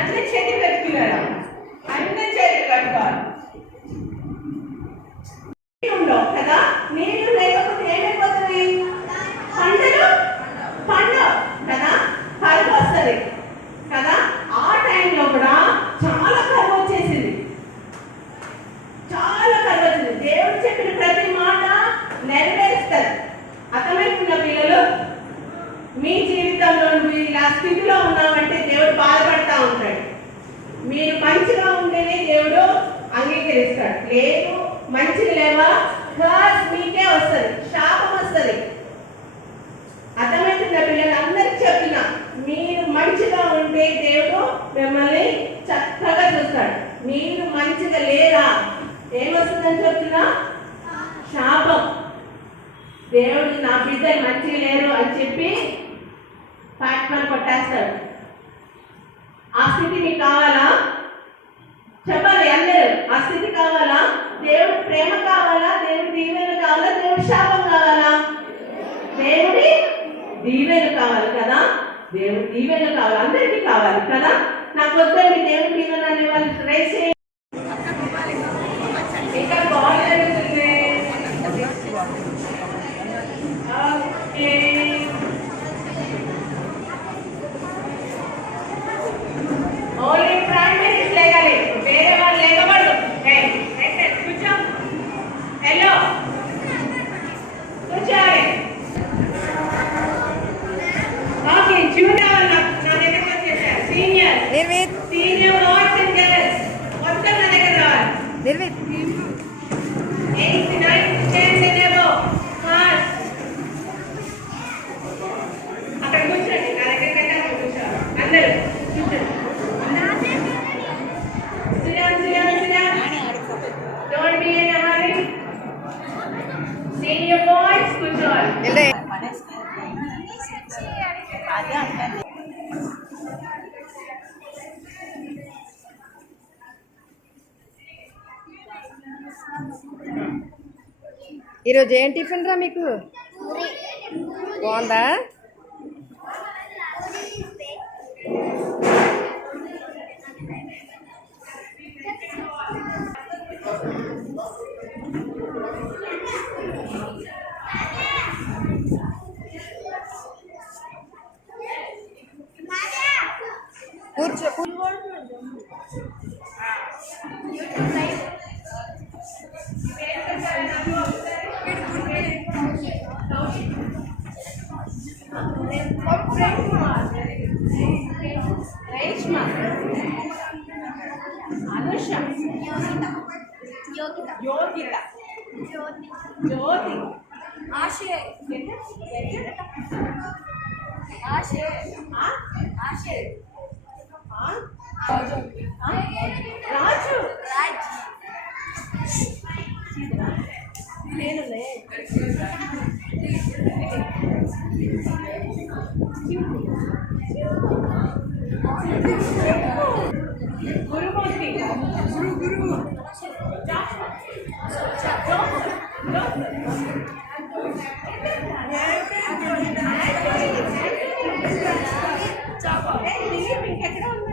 అందరి చేతి పెట్టుకున్నారా? అందరి చేతి కట్టుకోవాలి. ఉండవు కదా, నీళ్లు లేకపోతే ఏమైపోతుంది? పంటలు పండవు కదా, కరువు వస్తుంది కదా. ఆ టైంలో కూడా చాలా కరువు వచ్చేసింది, చాలా కరువు వచ్చింది. దేవుడు చెప్పిన ప్రతి మాట నెరవేరుస్తారు. అర్థమవుతున్న పిల్లలు, మీ జీవితంలో మీరు ఇలా స్థితిలో ఉన్నామంటే దేవుడు బాధపడతా ఉంటాడు. మీరు మంచిగా ఉంటేనే దేవుడు అంగీకరిస్తాడు. లేదు మంచిగా లేవా, కర్స్ మీకే వస్తుంది, శాపం వస్తుంది. అర్థమవుతున్న పిల్లలు అందరికి చెప్పిన, మీరు మంచిగా ఉంటే దేవుడు మిమ్మల్ని చక్కగా చూస్తాడు. మీరు మంచిగా లేరా ఏమొస్తుందని చెప్తున్నా? శాపం. దేవుడు నా బిడ్డలు మంచిగా లేరు అని చెప్పి పాట్మని కొట్టేస్తాడు. ఆ స్థితి మీకు కావాలా? చెప్పాలి అందరూ. ఆ స్థితి కావాలా? దేవుడి ప్రేమ కావాలా? దేవుడి దీవెన కావాలా? దేవుడి శాపం కావాలా? దేవుడి దీవెన కావాలి కదా. దేవుడి దీవెన కావాలి, అందరికీ కావాలి కదా. నాకు వద్దండి దేవుడి దీవెన అనే వాళ్ళు రేస్ ఇంకా బాగుంటుంది. ఓన్లీ ప్రైమరీస్ లేగాలి, వేరే వాళ్ళు లేకబడదు. కూర్చో, హలో కూర్చోవాలి. ఓకే, జూనియర్ నా దగ్గరకు వచ్చేసారు. Senior senior boys and girls మొత్తం నా దగ్గర రావాలి. 8th 9th 10th and above class అక్కడ కూర్చోండి. నా దగ్గర కంటే అక్కడ కూర్చోవాలి. అందరూ కూర్చోండి. Don't be in a hurry. Senior boys, కూర్చోవాలి. ఈరోజు ఏం టిఫిన్ రా మీకు? బాగుందా? కూర్చో. అనుష, యోగిత, జ్యోతి, ఆశయ, రాజు, గురుమూర్తి, గురు ఇంకెక్కడ ఉంది?